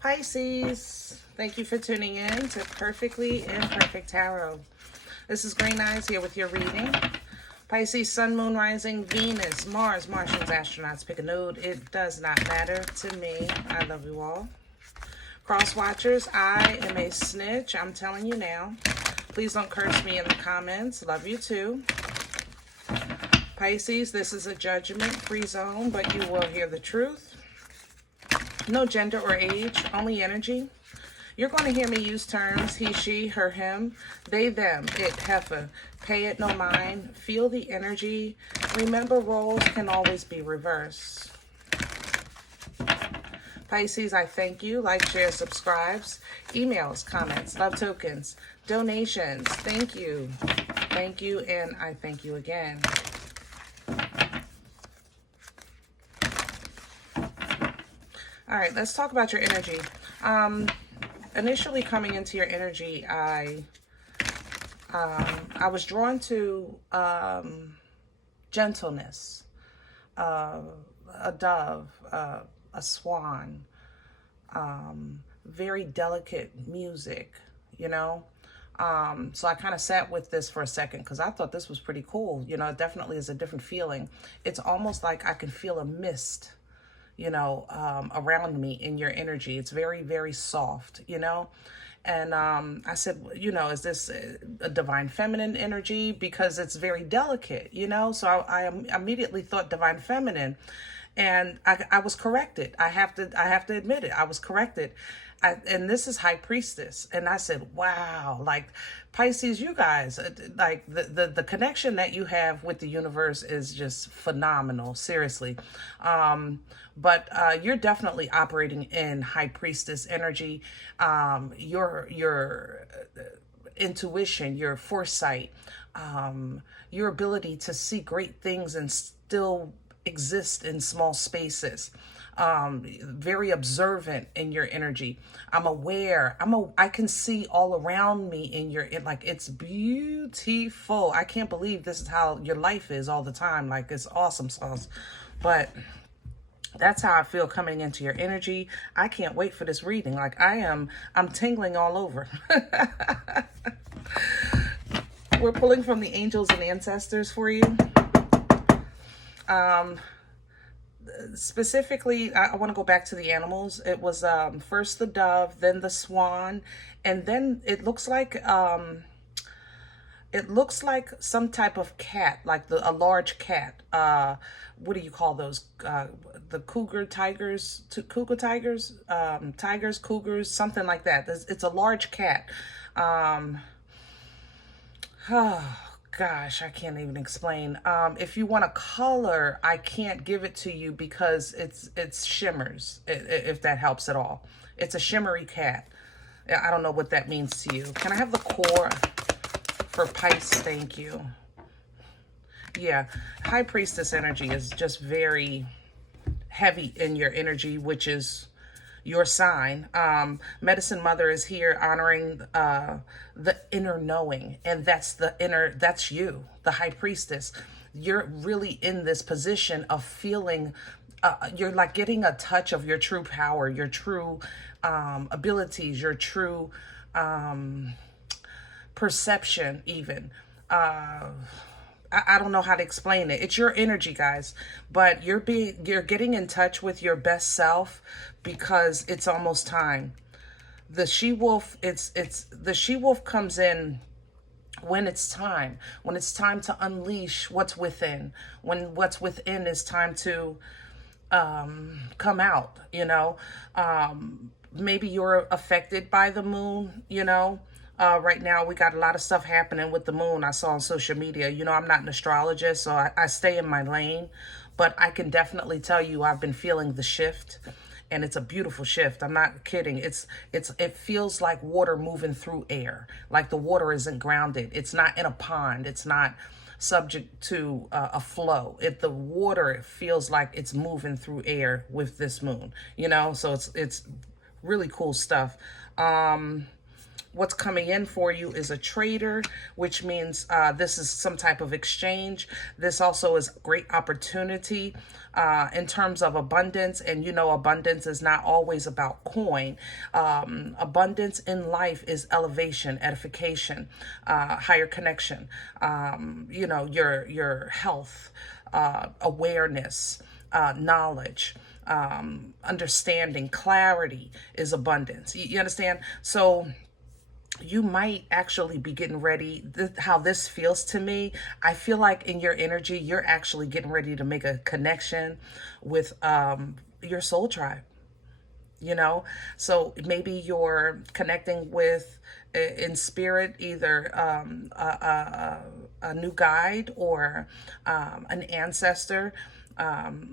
Pisces, thank you for tuning in to Perfectly Imperfect Tarot. This is Green Eyes here with your reading. Pisces, Sun, Moon, Rising, Venus, Mars, Martians, astronauts. Pick a node. It does not matter to me. I love you all. Cross watchers, I am a snitch. I'm telling you now. Please don't curse me in the comments. Love you too. Pisces, this is a judgment-free zone, but you will hear the truth. No gender or age, only energy. You're going to hear me use terms he, she, her, him, they, them, it, heifer. Pay it no mind. Feel the energy. Remember, roles can always be reversed. Pisces, I thank you. Like, share, subscribes, emails, comments, love tokens, donations. Thank you. Thank you, and I thank you again. All right, let's talk about your energy. Initially coming into your energy, I was drawn to gentleness, a dove, a swan, very delicate music, you know. So I kind of sat with this for a second because I thought this was pretty cool. You know, it definitely is a different feeling. It's almost like I can feel a mist, you know, around me in your energy. It's very, very soft, you know. And I said, you know, is this a divine feminine energy? Because it's very delicate, you know. So I immediately thought divine feminine, and I was corrected. I have to admit it. I was corrected. And this is High Priestess. And I said, wow, like Pisces, you guys, like the connection that you have with the universe is just phenomenal, seriously. But you're definitely operating in High Priestess energy. Your intuition, your foresight, your ability to see great things and still exist in small spaces. Very observant in your energy. I'm aware. I can see all around me in your, like, it's beautiful. I can't believe this is how your life is all the time. Like, it's awesome sauce. But that's how I feel coming into your energy. I can't wait for this reading. Like, I'm tingling all over. We're pulling from the angels and ancestors for you. Specifically, I want to go back to the animals. It was first the dove, then the swan, and then it looks like some type of cat, like a large cat. What do you call those? The tigers, cougars, something like that. It's a large cat. Oh, gosh, I can't even explain. If you want a color, I can't give it to you because it's shimmers, if that helps at all. It's a shimmery cat. I don't know what that means to you. Can I have the core for Pisces? Thank you. Yeah, High Priestess energy is just very heavy in your energy, which is your sign. Medicine Mother is here honoring the inner knowing, and that's you, the High Priestess. You're really in this position of feeling, you're like getting a touch of your true power, your true abilities, your true perception even. I don't know how to explain it. It's your energy, guys, but you're getting in touch with your best self because it's almost time. The she-wolf, the she-wolf comes in when it's time to unleash what's within, when what's within is time to come out, you know. Maybe you're affected by the moon, you know. Right now, we got a lot of stuff happening with the moon. I saw on social media. You know, I'm not an astrologist, so I stay in my lane. But I can definitely tell you I've been feeling the shift. And it's a beautiful shift. I'm not kidding. It feels like water moving through air. Like the water isn't grounded. It's not in a pond. It's not subject to a flow. The water feels like it's moving through air with this moon. You know, so it's really cool stuff. What's coming in for you is a trader, which means this is some type of exchange. This also is great opportunity in terms of abundance. And you know, abundance is not always about coin. Abundance in life is elevation, edification, higher connection, you know, your health, awareness, knowledge, understanding, clarity is abundance. You understand? So you might actually be getting ready. How this feels to me, I feel like in your energy, you're actually getting ready to make a connection with your soul tribe. You know, so maybe you're connecting with in spirit either a new guide or an ancestor,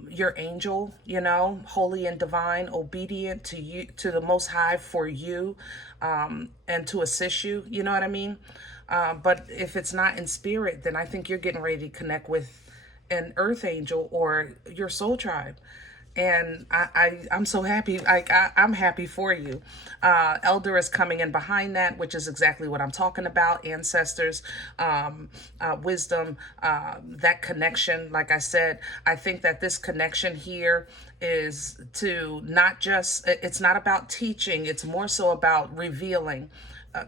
your angel, you know, holy and divine, obedient to you, to the Most High for you, and to assist you. You know what I mean? But if it's not in spirit, then I think you're getting ready to connect with an earth angel or your soul tribe. And I'm so happy. I'm happy for you. Elder is coming in behind that, which is exactly what I'm talking about. Ancestors, wisdom, that connection. Like I said, I think that this connection here is to not just, it's not about teaching. It's more so about revealing.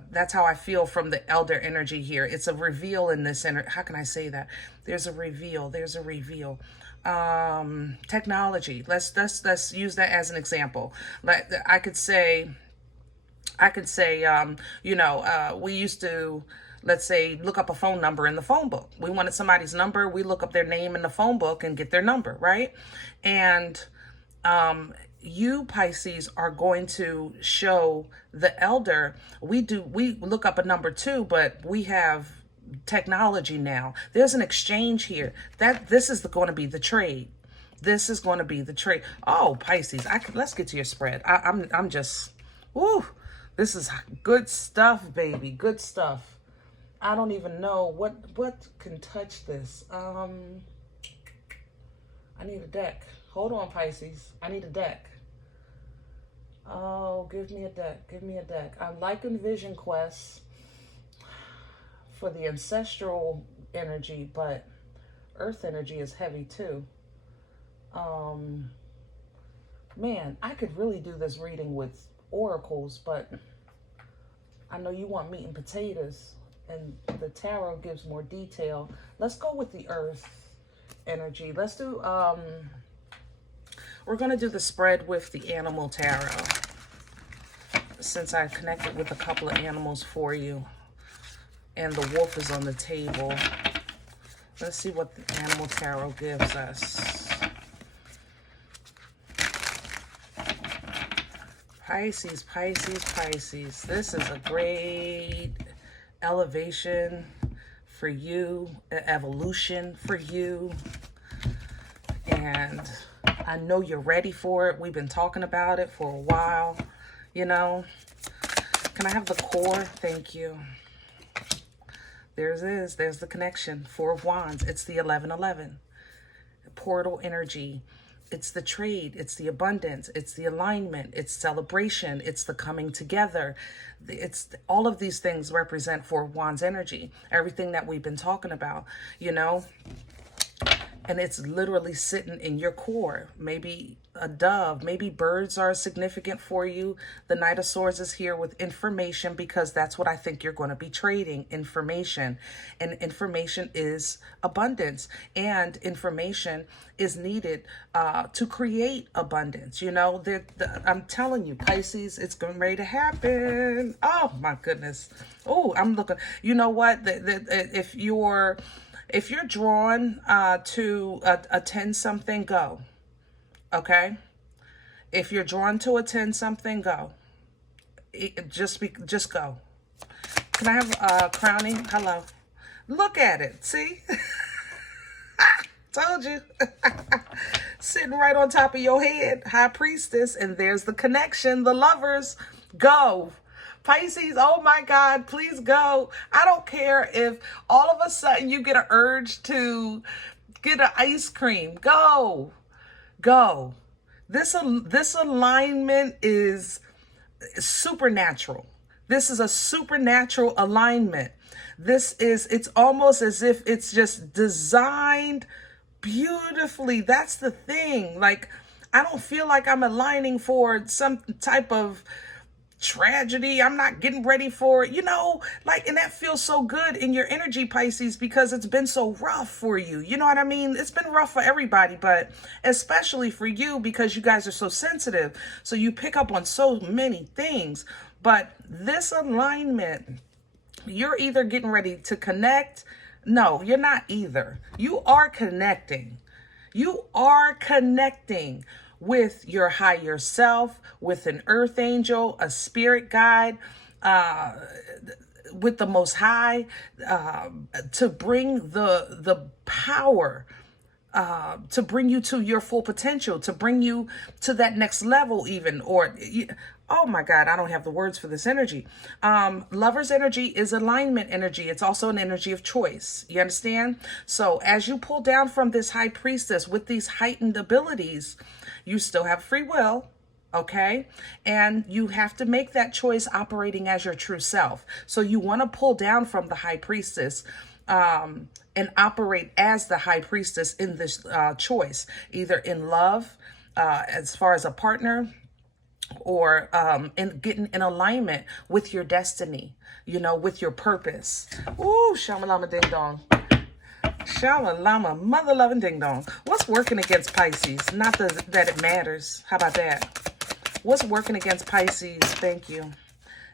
That's how I feel from the elder energy here. It's a reveal in this energy. How can I say that? There's a reveal. There's a reveal. Technology. Let's use that as an example. Like I could say, you know, we used to, let's say, look up a phone number in the phone book. We wanted somebody's number. We look up their name in the phone book and get their number, right? And you, Pisces, are going to show the elder. We look up a number too, but we have technology now. There's an exchange here. This is going to be the trade. This is going to be the trade. Oh, Pisces, let's get to your spread. I'm just, woo, this is good stuff, baby. Good stuff. I don't even know what can touch this. I need a deck. Hold on, Pisces. I need a deck. Oh, give me a deck. Give me a deck. I like Envision Quest for the ancestral energy, but earth energy is heavy too. Man, I could really do this reading with oracles, but I know you want meat and potatoes, and the tarot gives more detail. Let's go with the earth energy. Let's do, we're going to do the spread with the animal tarot, since I connected with a couple of animals for you. And the wolf is on the table. Let's see what the animal tarot gives us. Pisces, Pisces, Pisces. This is a great elevation for you, evolution for you. And I know you're ready for it. We've been talking about it for a while, you know. Can I have the core? Thank you. There's the connection. Four of Wands. It's the 1111. Portal energy. It's the trade. It's the abundance. It's the alignment. It's celebration. It's the coming together. It's all of these things represent Four of Wands energy. Everything that we've been talking about, you know. And it's literally sitting in your core. Maybe a dove, maybe birds are significant for you. The Knight of Swords is here with information, because that's what I think you're going to be trading, information. And information is abundance, and information is needed to create abundance. You know, I'm telling you, Pisces, it's getting ready to happen. Oh my goodness. Oh, I'm looking, you know what? If you're drawn to attend something, go. Okay? If you're drawn to attend something, go. Just go. Can I have crowning? Hello. Look at it. See? Told you. Sitting right on top of your head. High Priestess. And there's the connection. The lovers. Go. Pisces, oh my God, please go. I don't care if all of a sudden you get an urge to get an ice cream. Go. Go. This alignment is supernatural. This is a supernatural alignment. It's almost as if it's just designed beautifully. That's the thing. Like, I don't feel like I'm aligning for some type of tragedy. I'm not getting ready for it, like, and that feels so good in your energy, Pisces, because it's been so rough for you. You know what I mean? It's been rough for everybody, but especially for you because you guys are so sensitive. So you pick up on so many things. But this alignment, you're either getting ready to connect. No, you're not either. You are connecting. You are connecting with your higher self, with an earth angel, a spirit guide, with the Most High, to bring the power, to bring you to your full potential, to bring you to that next level even, oh my God, I don't have the words for this energy. Lover's energy is alignment energy. It's also an energy of choice. You understand? So as you pull down from this high priestess with these heightened abilities, you still have free will. Okay. And you have to make that choice operating as your true self. So you want to pull down from the high priestess, and operate as the high priestess in this choice, either in love, as far as a partner, or in getting in alignment with your destiny, with your purpose. Ooh, shamalama ding dong. Shalalama, mother loving ding dong. What's working against Pisces? Not that it matters. How about that? What's working against Pisces? Thank you.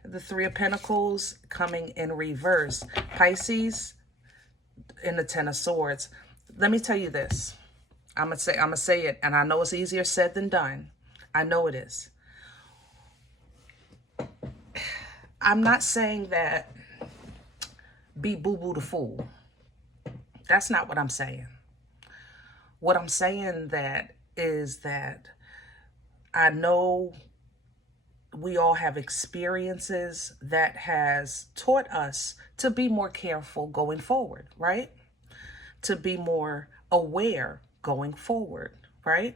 The Three of Pentacles coming in reverse. Pisces in the Ten of Swords. Let me tell you this. I'm gonna say it, and I know it's easier said than done. I know it is. I'm not saying that be boo-boo the fool. That's not what I'm saying. What I'm saying is that I know we all have experiences that has taught us to be more careful going forward, right? To be more aware going forward, right?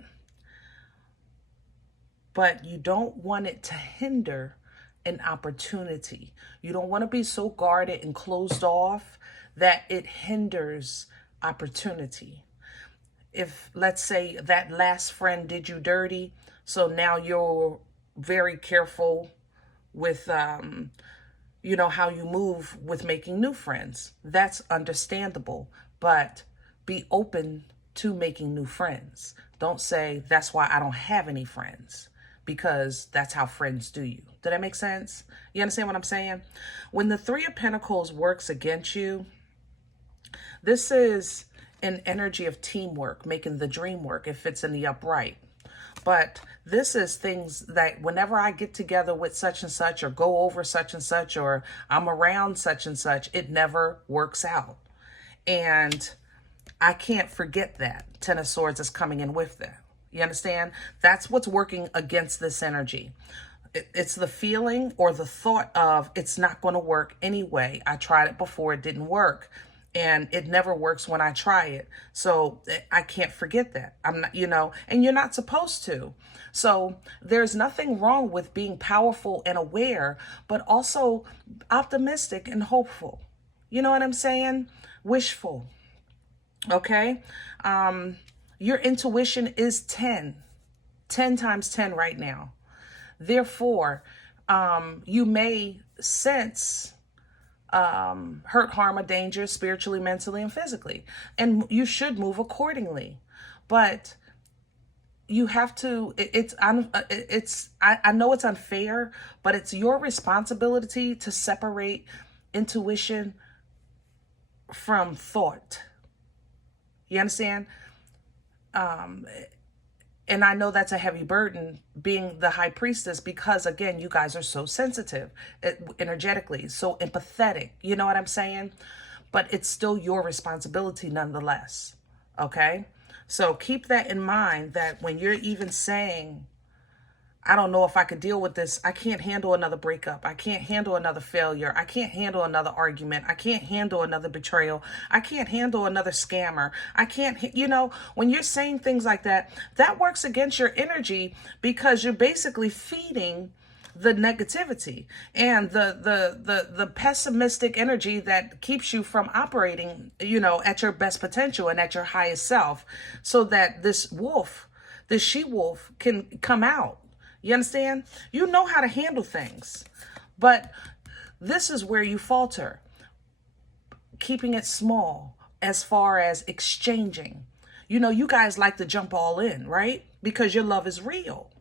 But you don't want it to hinder an opportunity. You don't want to be so guarded and closed off that it hinders opportunity. If, let's say, that last friend did you dirty, so now you're very careful with, how you move with making new friends. That's understandable, but be open to making new friends. Don't say, that's why I don't have any friends, because that's how friends do you. Did that make sense? You understand what I'm saying? When the Three of Pentacles works against you, this is an energy of teamwork, making the dream work if it's in the upright. But this is things that whenever I get together with such and such, or go over such and such, or I'm around such and such, it never works out. And I can't forget that. Ten of Swords is coming in with that. You understand? That's what's working against this energy. It's the feeling or the thought of it's not going to work anyway. I tried it before, it didn't work. And it never works when I try it. So I can't forget that. I'm not, and you're not supposed to. So there's nothing wrong with being powerful and aware, but also optimistic and hopeful. You know what I'm saying? Wishful. Okay? Your intuition is 10 times 10 right now. Therefore, you may sense hurt, harm, or danger spiritually, mentally, and physically. And you should move accordingly. But you have to, I know it's unfair, but it's your responsibility to separate intuition from thought. You understand? And I know that's a heavy burden being the high priestess because, again, you guys are so sensitive energetically, so empathetic. You know what I'm saying? But it's still your responsibility nonetheless. Okay? So keep that in mind, that when you're even saying, I don't know if I could deal with this. I can't handle another breakup. I can't handle another failure. I can't handle another argument. I can't handle another betrayal. I can't handle another scammer. I can't, when you're saying things like that, that works against your energy because you're basically feeding the negativity and the pessimistic energy that keeps you from operating, at your best potential and at your highest self, so that this she wolf can come out. You understand? You know how to handle things, but this is where you falter. Keeping it small as far as exchanging. You guys like to jump all in, right? Because your love is real.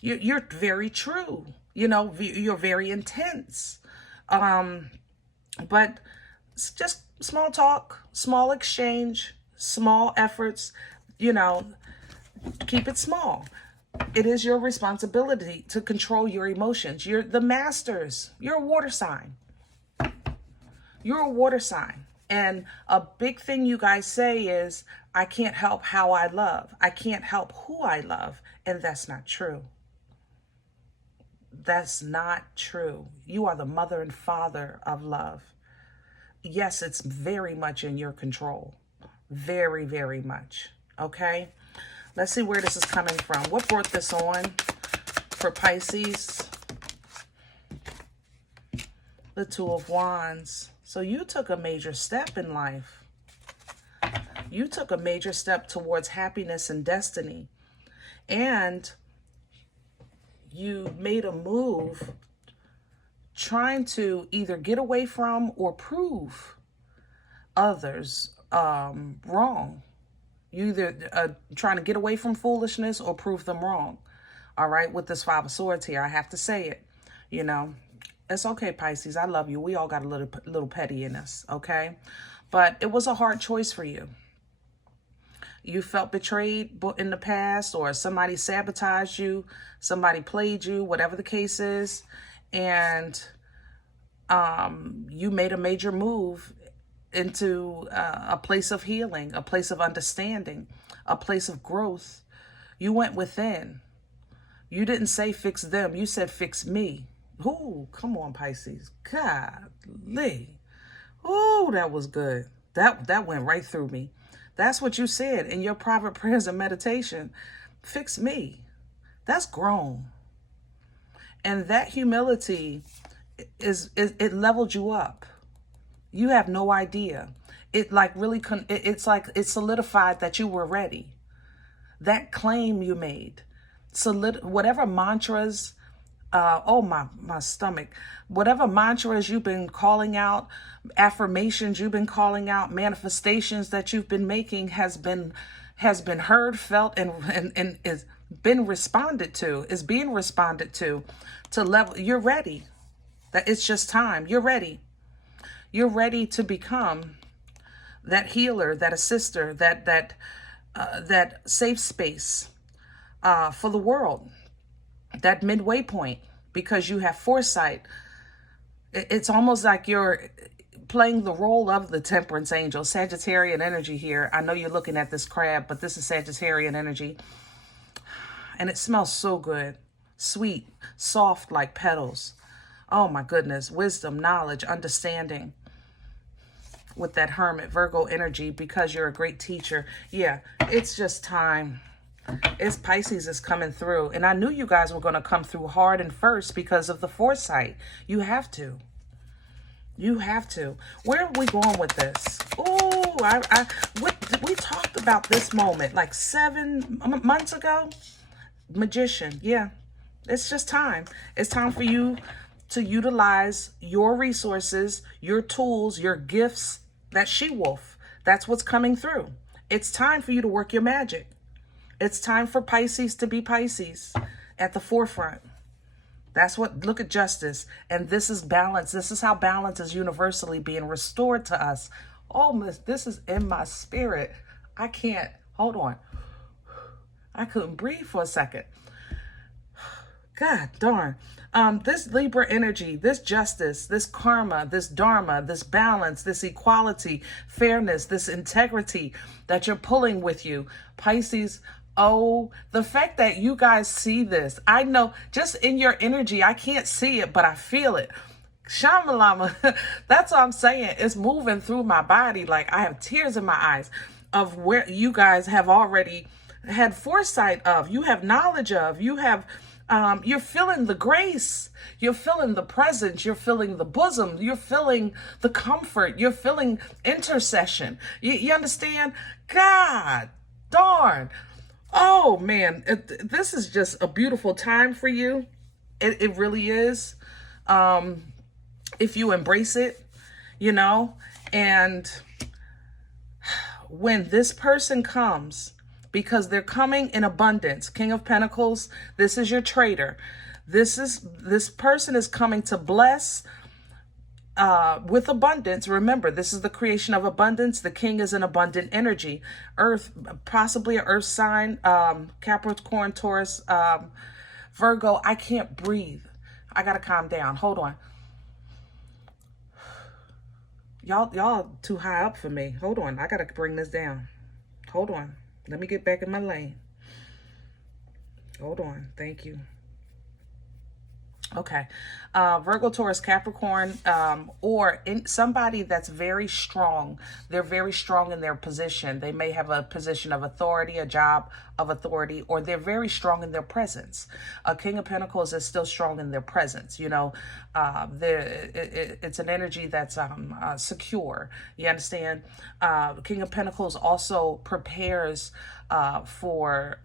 You're very true. You're very intense. But it's just small talk, small exchange, small efforts, keep it small. It is your responsibility to control your emotions. You're the masters. You're a water sign. You're a water sign. And a big thing you guys say is, I can't help how I love. I can't help who I love. And that's not true. That's not true. You are the mother and father of love. Yes, it's very much in your control. Very, very much. Okay? Let's see where this is coming from. What brought this on for Pisces? The Two of Wands. So you took a major step in life. You took a major step towards happiness and destiny. And you made a move trying to either get away from or prove others wrong. You either trying to get away from foolishness or prove them wrong. All right, with this Five of Swords here, I have to say it. It's okay, Pisces. I love you. We all got a little petty in us, okay? But it was a hard choice for you. You felt betrayed in the past, or somebody sabotaged you, somebody played you, whatever the case is, and you made a major move into a place of healing, a place of understanding, a place of growth. You went within. You didn't say fix them. You said fix me. Ooh, come on, Pisces. Golly. Ooh, that was good. That went right through me. That's what you said in your private prayers and meditation. Fix me. That's grown. And that humility it leveled you up. You have no idea. It solidified that you were ready. That claim you made, whatever mantras, my stomach, whatever mantras you've been calling out, affirmations you've been calling out, manifestations that you've been making has been heard, felt, and is been responded to, is being responded to level. You're ready. That it's just time. You're ready. You're ready to become that healer, that assister, that safe space for the world, that midway point, because you have foresight. It's almost like you're playing the role of the temperance angel, Sagittarian energy here. I know you're looking at this crab, but this is Sagittarian energy. And it smells so good. Sweet, soft like petals. Oh my goodness. Wisdom, knowledge, understanding. With that Hermit, Virgo energy, because you're a great teacher. Yeah, it's just time. It's Pisces is coming through. And I knew you guys were going to come through hard and first because of the foresight. You have to. You have to. Where are we going with this? Oh, we talked about this moment like 7 months ago. Magician. Yeah, it's just time. It's time for you to utilize your resources, your tools, your gifts. That she-wolf. That's what's coming through. It's time for you to work your magic. It's time for Pisces to be Pisces at the forefront. That's what, look at justice. And this is balance. This is how balance is universally being restored to us. Oh, this is in my spirit. I can't, hold on. I couldn't breathe for a second. God darn. This Libra energy, this justice, this karma, this dharma, this balance, this equality, fairness, this integrity that you're pulling with you, Pisces. Oh, the fact that you guys see this, I know just in your energy, I can't see it, but I feel it. Shamalama, that's what I'm saying. It's moving through my body. Like I have tears in my eyes of where you guys have already had foresight of, you have knowledge of, you have You're feeling the grace. You're feeling the presence. You're feeling the bosom. You're feeling the comfort. You're feeling intercession. You understand? God darn. Oh, man. This is just a beautiful time for you. It really is. If you embrace it, you know, and when this person comes, because they're coming in abundance. King of Pentacles, this is your trader. This person is coming to bless with abundance. Remember, this is the creation of abundance. The king is an abundant energy. Earth, possibly an earth sign, Capricorn, Taurus, Virgo. I can't breathe. I gotta calm down. Hold on. Y'all too high up for me. Hold on. I gotta bring this down. Hold on. Let me get back in my lane. Hold on. Thank you. Okay. Virgo, Taurus, Capricorn, or somebody that's very strong. They're very strong in their position. They may have a position of authority, a job of authority, or they're very strong in their presence. A King of Pentacles is still strong in their presence. You know, it's an energy that's secure. You understand? King of Pentacles also prepares for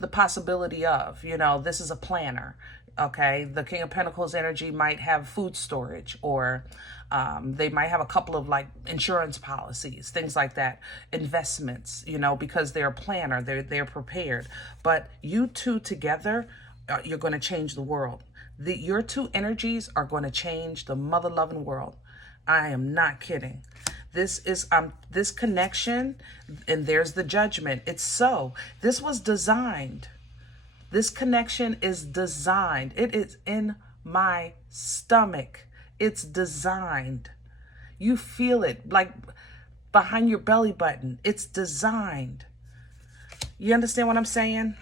the possibility of, you know, this is a planner. Okay, the King of Pentacles energy might have food storage, or they might have a couple of like insurance policies, things like that, investments, you know, because they're a planner, they're prepared. But you two together, you're going to change the world. Your two energies are going to change the mother loving world. I am not kidding. This is this connection, and there's the judgment. It's so. This was designed. This connection is designed. It is in my stomach. It's designed. You feel it like behind your belly button. It's designed. You understand what I'm saying?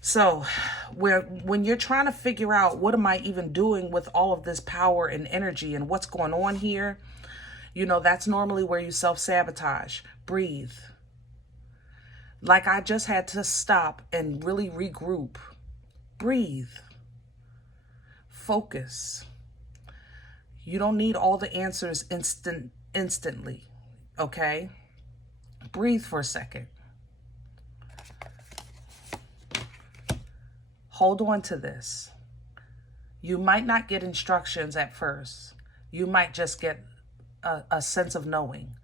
So when you're trying to figure out what am I even doing with all of this power and energy and what's going on here, you know, that's normally where you self-sabotage. Breathe. Like I just had to stop and really regroup. Breathe. Focus. You don't need all the answers instantly. Okay? Breathe for a second. Hold on to this. You might not get instructions at first. You might just get a sense of knowing.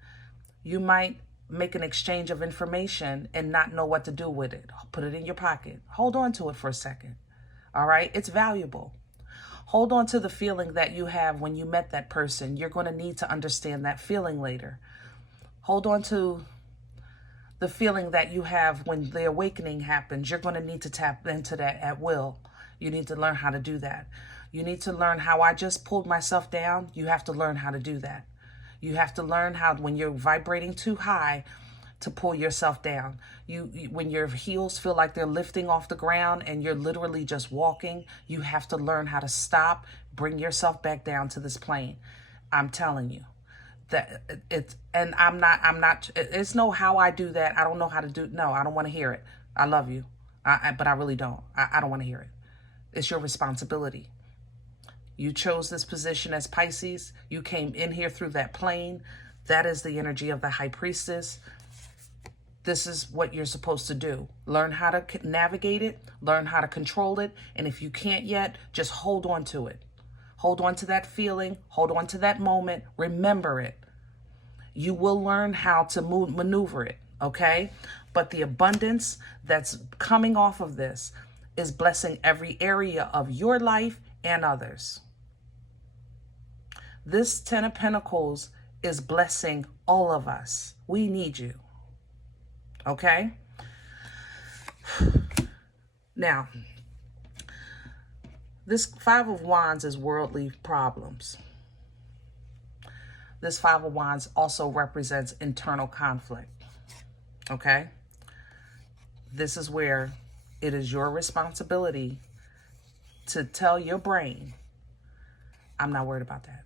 You might make an exchange of information and not know what to do with it. Put it in your pocket. Hold on to it for a second. All right? It's valuable. Hold on to the feeling that you have when you met that person. You're going to need to understand that feeling later. Hold on to the feeling that you have when the awakening happens. You're going to need to tap into that at will. You need to learn how to do that. You need to learn how I just pulled myself down. You have to learn how to do that. You have to learn how, when you're vibrating too high, to pull yourself down. When your heels feel like they're lifting off the ground and you're literally just walking, you have to learn how to stop, bring yourself back down to this plane. I'm telling you that it's no how I do that. I don't know how to do. No, I don't want to hear it. I love you. But I really don't. I don't want to hear it. It's your responsibility. You chose this position as Pisces. You came in here through that plane. That is the energy of the High Priestess. This is what you're supposed to do. Learn how to navigate it. Learn how to control it. And if you can't yet, just hold on to it. Hold on to that feeling. Hold on to that moment. Remember it. You will learn how to maneuver it, okay? But the abundance that's coming off of this is blessing every area of your life and others. This Ten of Pentacles is blessing all of us. We need you. Okay? Now, this Five of Wands is worldly problems. This Five of Wands also represents internal conflict. Okay? This is where it is your responsibility to tell your brain, I'm not worried about that.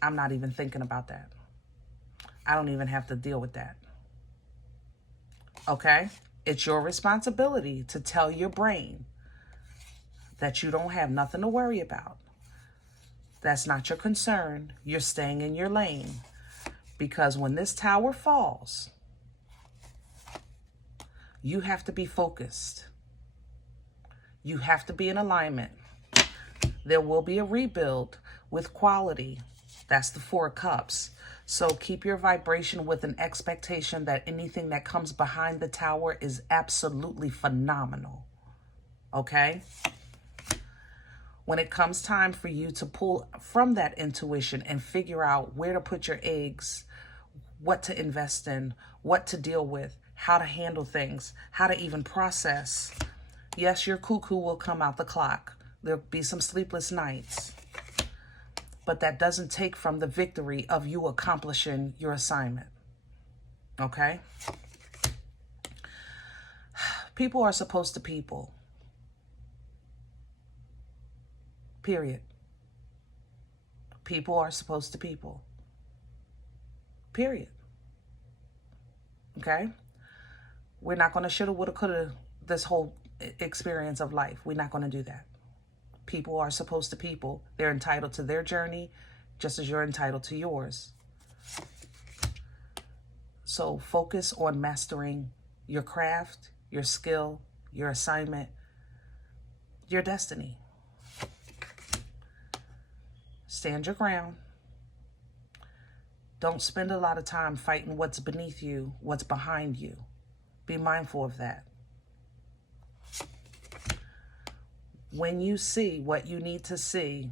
I'm not even thinking about that. I don't even have to deal with that. Okay? It's your responsibility to tell your brain that you don't have nothing to worry about. That's not your concern. You're staying in your lane. Because when this tower falls, you have to be focused. You have to be in alignment. There will be a rebuild with quality. That's the Four of Cups. So keep your vibration with an expectation that anything that comes behind the tower is absolutely phenomenal. Okay? When it comes time for you to pull from that intuition and figure out where to put your eggs, what to invest in, what to deal with, how to handle things, how to even process. Yes, your cuckoo will come out the clock. There'll be some sleepless nights. But that doesn't take from the victory of you accomplishing your assignment. Okay? People are supposed to people. Period. People are supposed to people. Period. Okay? We're not going to shoulda, woulda, coulda this whole experience of life. We're not going to do that. People are supposed to people. They're entitled to their journey just as you're entitled to yours. So focus on mastering your craft, your skill, your assignment, your destiny. Stand your ground. Don't spend a lot of time fighting what's beneath you, what's behind you. Be mindful of that. When you see what you need to see,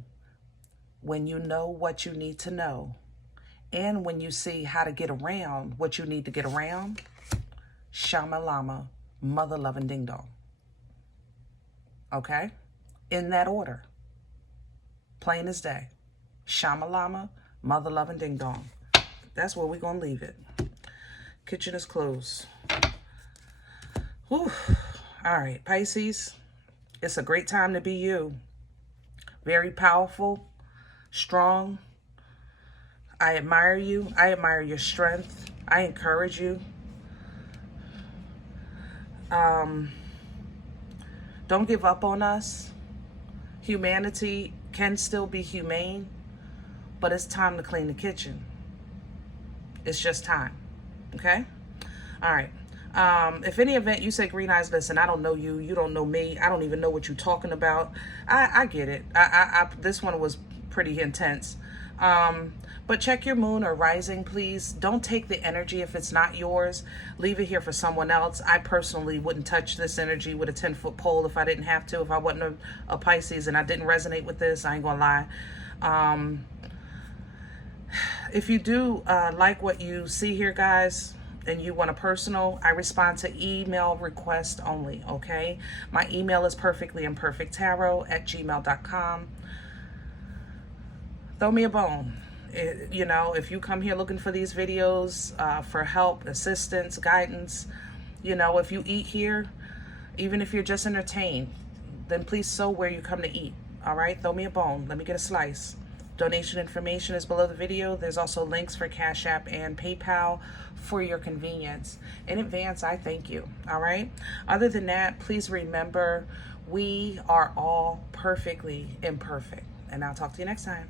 when you know what you need to know, and when you see how to get around what you need to get around, Shama Lama, Mother Loving Ding Dong. Okay? In that order. Plain as day. Shama Lama, Mother Loving Ding Dong. That's where we're going to leave it. Kitchen is closed. Whew. All right, Pisces. It's a great time to be you. Very powerful, strong. I admire you. I admire your strength. I encourage you. Don't give up on us. Humanity can still be humane, but it's time to clean the kitchen. It's just time. Okay? All right. If any event you say, Green Eyes, listen, I don't know you. You don't know me. I don't even know what you're talking about. I get it. This one was pretty intense. But check your moon or rising, please. Don't take the energy if it's not yours. Leave it here for someone else. I personally wouldn't touch this energy with a 10-foot pole if I didn't have to. If I wasn't a Pisces and I didn't resonate with this, I ain't gonna lie. If you do like what you see here, guys, and you want a personal, I respond to email requests only, okay? My email is perfectlyimperfecttarot@gmail.com. Throw me a bone. You know, if you come here looking for these videos for help, assistance, guidance, you know, if you eat here, even if you're just entertained, then please sow where you come to eat, all right? Throw me a bone. Let me get a slice. Donation information is below the video. There's also links for CashApp and PayPal for your convenience. In advance, I thank you, all right? Other than that, please remember, we are all perfectly imperfect. And I'll talk to you next time.